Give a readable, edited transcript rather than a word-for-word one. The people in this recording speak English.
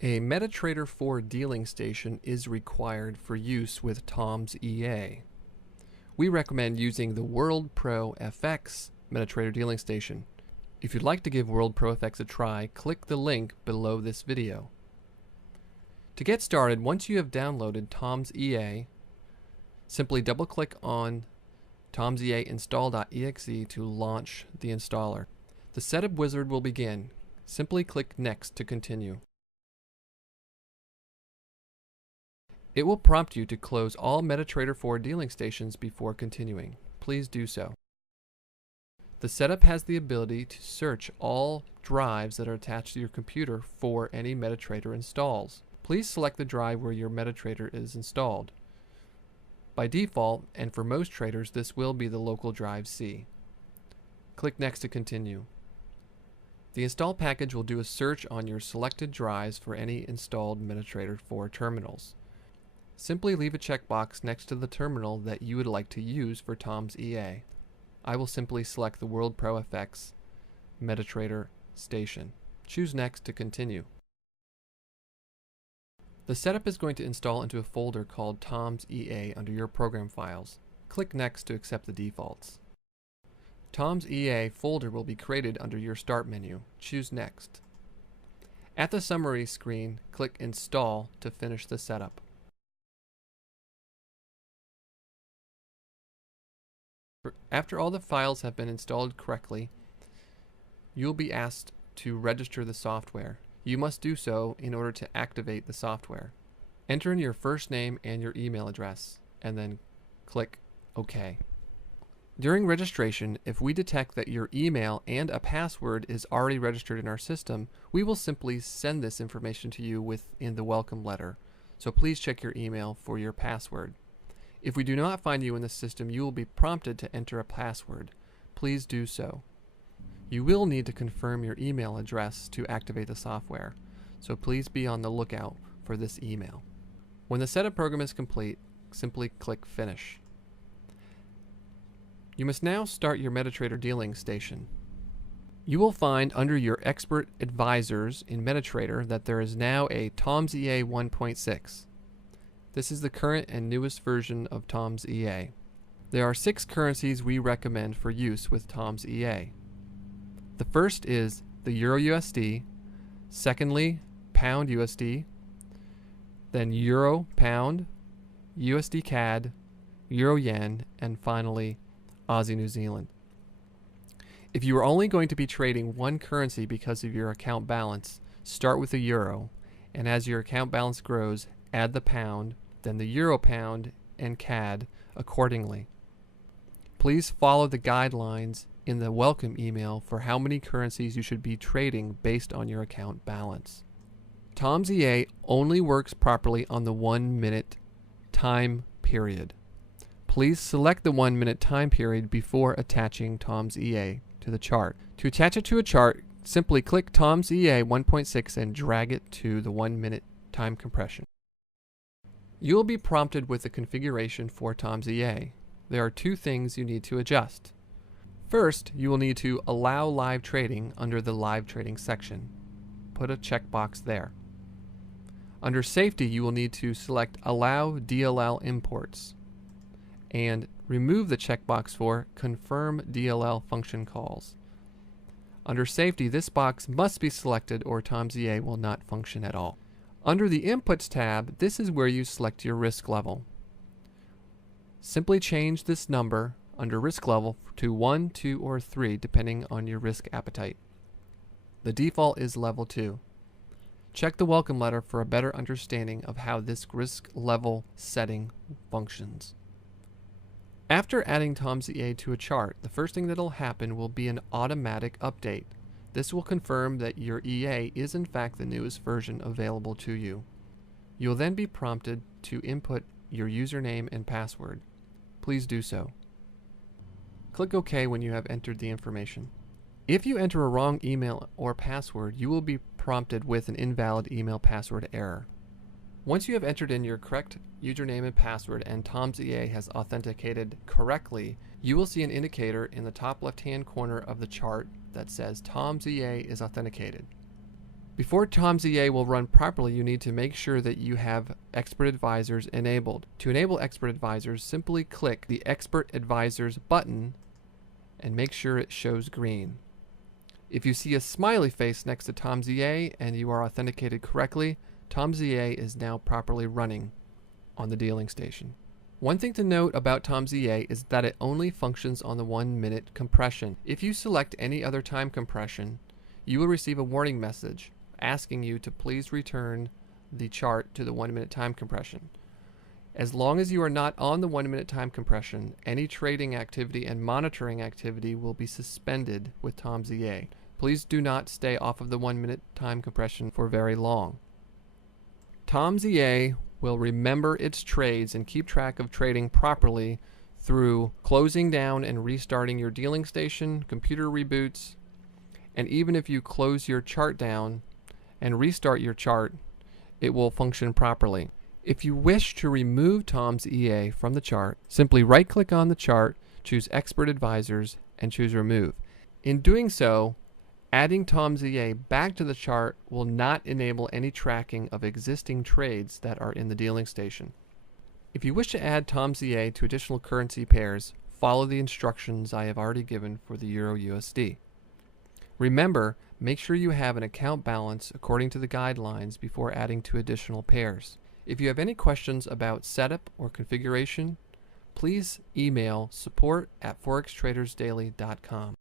A MetaTrader 4 dealing station is required for use with Tom's EA. We recommend using the World Pro FX MetaTrader dealing station. If you'd like to give World Pro FX a try, click the link below this video. To get started, once you have downloaded Tom's EA, simply double-click on Tom's EA install.exe to launch the installer. The setup wizard will begin. Simply click Next to continue. It will prompt you to close all MetaTrader 4 dealing stations before continuing. Please do so. The setup has the ability to search all drives that are attached to your computer for any MetaTrader installs. Please select the drive where your MetaTrader is installed. By default, and for most traders, this will be the local drive C. Click Next to continue. The install package will do a search on your selected drives for any installed MetaTrader 4 terminals. Simply leave a checkbox next to the terminal that you would like to use for Tom's EA. I will simply select the World Pro FX MetaTrader station. Choose Next to continue. The setup is going to install into a folder called Tom's EA under your program files. Click Next to accept the defaults. Tom's EA folder will be created under your Start menu. Choose Next. At the summary screen, click Install to finish the setup. After all the files have been installed correctly, you will be asked to register the software. You must do so in order to activate the software. Enter in your first name and your email address, and then click OK. During registration, if we detect that your email and a password is already registered in our system, we will simply send this information to you within the welcome letter. So please check your email for your password. If we do not find you in the system, you will be prompted to enter a password. Please do so. You will need to confirm your email address to activate the software, so please be on the lookout for this email. When the setup program is complete, simply click Finish. You must now start your MetaTrader dealing station. You will find under your Expert Advisors in MetaTrader that there is now a Tom's EA 1.6. This is the current and newest version of Tom's EA. There are 6 currencies we recommend for use with Tom's EA. The first is the Euro USD, secondly Pound USD, then Euro Pound, USD CAD, Euro Yen, and finally Aussie New Zealand. If you are only going to be trading one currency because of your account balance, start with the Euro, and as your account balance grows, add the Pound, then the Euro Pound and CAD accordingly. Please follow the guidelines in the welcome email for how many currencies you should be trading based on your account balance. Tom's EA only works properly on the 1 minute time period. Please select the 1 minute time period before attaching Tom's EA to the chart. To attach it to a chart, simply click Tom's EA 1.6 and drag it to the 1 minute time compression. You will be prompted with the configuration for Tom's EA. There are 2 things you need to adjust. First, you will need to allow live trading under the live trading section. Put a checkbox there. Under safety, you will need to select allow DLL imports and remove the checkbox for confirm DLL function calls. Under safety, this box must be selected or Tom's EA will not function at all. Under the Inputs tab, this is where you select your risk level. Simply change this number under risk level to 1, 2, or 3 depending on your risk appetite. The default is level 2. Check the welcome letter for a better understanding of how this risk level setting functions. After adding Tom's EA to a chart, the first thing that will happen will be an automatic update. This will confirm that your EA is in fact the newest version available to you. You will then be prompted to input your username and password. Please do so. Click OK when you have entered the information. If you enter a wrong email or password, you will be prompted with an invalid email password error. Once you have entered in your correct username and password and Tom's EA has authenticated correctly, you will see an indicator in the top left-hand corner of the chart that says Tom's EA is authenticated. Before TomZA will run properly, you need to make sure that you have Expert Advisors enabled. To enable Expert Advisors, simply click the Expert Advisors button and make sure it shows green. If you see a smiley face next to TomZA and you are authenticated correctly, TomZA is now properly running on the dealing station. One thing to note about TomZA is that it only functions on the 1-minute compression. If you select any other time compression, you will receive a warning message asking you to please return the chart to the 1-minute time compression. As long as you are not on the 1-minute time compression, any trading activity and monitoring activity will be suspended with TomZA. Please do not stay off of the 1-minute time compression for very long. TomZA will remember its trades and keep track of trading properly through closing down and restarting your dealing station, computer reboots, and even if you close your chart down and restart your chart, it will function properly. If you wish to remove TomZA from the chart, simply right-click on the chart, choose Expert Advisors, and choose Remove. In doing so, adding TomZA back to the chart will not enable any tracking of existing trades that are in the dealing station. If you wish to add TomZA to additional currency pairs, follow the instructions I have already given for the Euro USD. Remember, make sure you have an account balance according to the guidelines before adding to additional pairs. If you have any questions about setup or configuration, please email support@forextradersdaily.com.